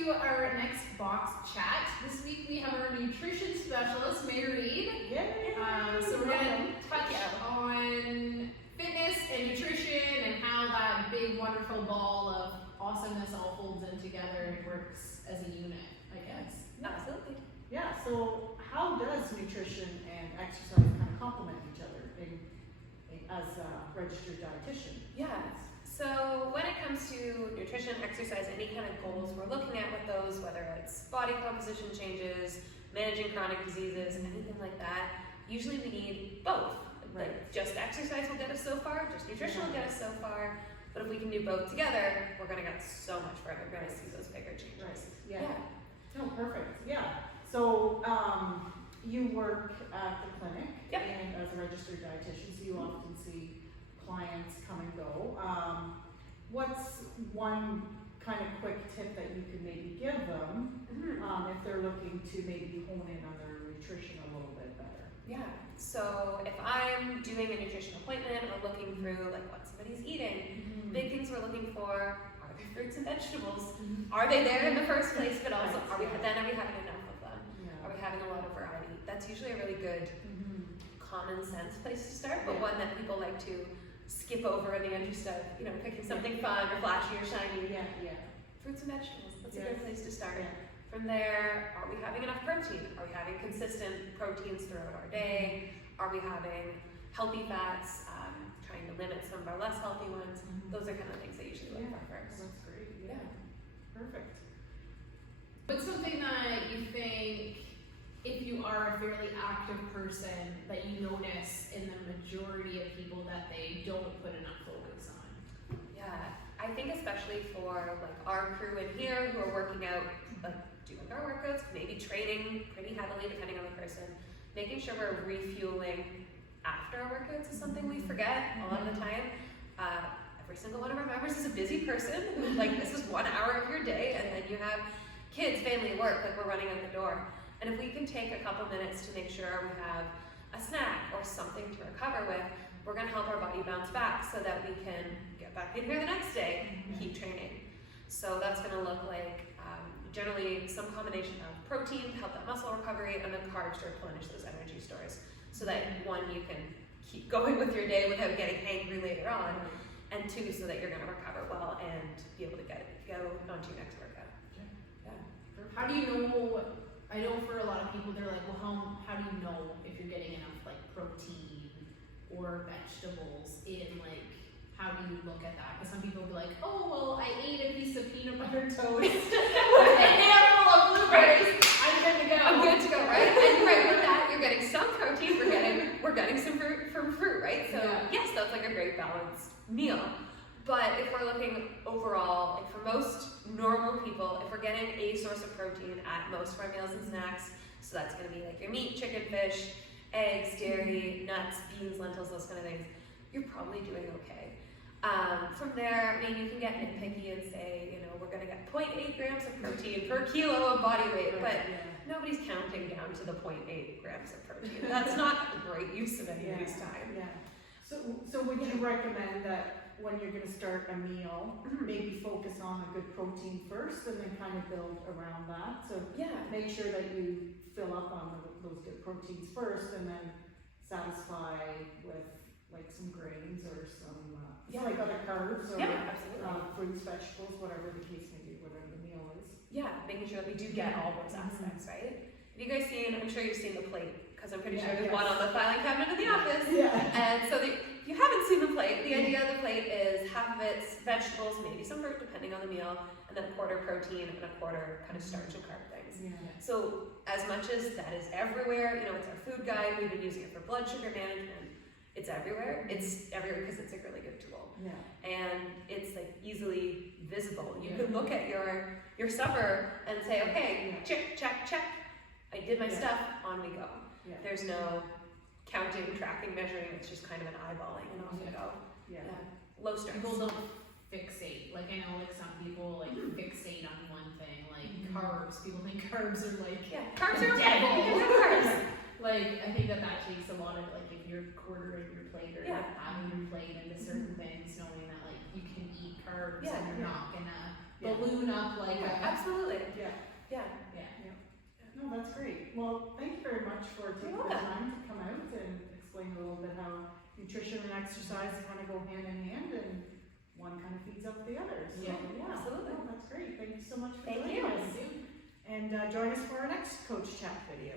to our next box chat. This week we have our nutrition specialist, May Reed. So we're going to touch on fitness and nutrition and how that big, wonderful ball of awesomeness all folds in together and works as a unit, I guess. Absolutely. Yeah, so how does nutrition and exercise kind of complement each other as a registered dietitian? Yeah. So when it comes to nutrition, exercise, any kind of goals we're looking at with those, whether it's body composition changes, managing chronic diseases, anything like that, usually we need both. Right. Like just exercise will get us so far, just nutrition will get us so far, but if we can do both together, we're going to get so much further. We're going to see those bigger changes. Right. Yeah. No, perfect. Yeah. So you work at the clinic and as a registered dietitian, so you often see clients come and go. What's one kind of quick tip that you could maybe give them if they're looking to maybe hone in on their nutrition a little bit better? Yeah, so if I'm doing a nutrition appointment or looking through like what somebody's eating, big things we're looking for are there fruits and vegetables? Are they there in the first place? But also, are we having enough of them? Are we having a lot of variety? That's usually a really good common sense place to start, but one that people like to skip over in the interest of, picking something fun or flashy or shiny. Fruits and vegetables, that's a good place to start. From there, are we having enough protein? Are we having consistent proteins throughout our day? Are we having healthy fats, trying to limit some of our less healthy ones? Those are kind of things I usually look for first. That's great. Yeah. Perfect. What's something that you think, if you are a fairly active person, that you notice in the majority of people that they don't put enough focus on? Yeah, I think especially for like our crew in here who are working out, like doing our workouts, maybe training pretty heavily depending on the person, making sure we're refueling after our workouts is something we forget a lot of the time. Every single one of our members is a busy person who, like, this is 1 hour of your day, and then you have kids, family, work, like we're running out the door. And if we can take a couple minutes to make sure we have a snack or something to recover with, we're going to help our body bounce back so that we can get back in here the next day and keep training. So that's going to look like generally some combination of protein to help that muscle recovery and then carbs to replenish those energy stores so that one, you can keep going with your day without getting angry later on, and two, so that you're going to recover well and be able to go on to your next workout. How do you know? I know for a lot of people, they're like, well, how do you know if you're getting enough like protein or vegetables in, like, how do you look at that? Because some people will be like, oh, well, I ate a piece of peanut butter toast with a handful of blueberries. I'm good to go. I'm good to go, right? And right with that, you're getting some protein. We're getting some fruit from fruit, right? So yes, that's like a great balanced meal. But if we're looking overall, like for most normal people, if we're getting a source of protein at most of our meals and snacks, so that's going to be like your meat, chicken, fish, eggs, dairy, nuts, beans, lentils, those kind of things, you're probably doing okay. From there, I mean, you can get nitpicky and say, we're going to get 0.8 grams of protein per kilo of body weight, but nobody's counting down to the 0.8 grams of protein. That's not a great use of anybody's time. So would you recommend that when you're going to start a meal, maybe focus on a good protein first and then kind of build around that? So make sure that you fill up on those good proteins first and then satisfy with like some grains or some like other carbs or fruits, vegetables, whatever the case may be, whatever the meal is. Yeah, making sure that we do get all those aspects, right? Have you guys seen, I'm sure you've seen the plate, because I'm pretty sure there's one on the filing cabinet in the office. And so if you haven't seen the plate, the idea of the plate is half of it's vegetables, maybe some fruit depending on the meal, and then a quarter protein and a quarter kind of starch and carb things. So as much as that is everywhere, it's our food guide, we've been using it for blood sugar management, it's everywhere. It's everywhere because it's a really good tool. And it's like easily visible. You can look at your supper and say, okay, check, check, check. I did my stuff, on we go. There's no counting, tracking, measuring, it's just kind of an eyeballing and off we go. Low stress. People don't fixate. Like, I know like some people like fixate on one thing, like carbs. People think carbs are like carbs are devil. carbs. Like, I think that takes a lot of, like, if you're quartering your plate or having your plate into certain things, knowing that, like, you can eat carbs and you're not gonna Yeah. balloon up like a, Absolutely. Yeah. Yeah. yeah. No, that's great. Well, thank you very much for taking the welcome. time to come out and explain a little bit how nutrition and exercise kind of go hand in hand and one kind of feeds off the other. So, Yeah, absolutely. No, that's great. Thank you so much for Thank joining you. us. And join us for our next Coach Chat video.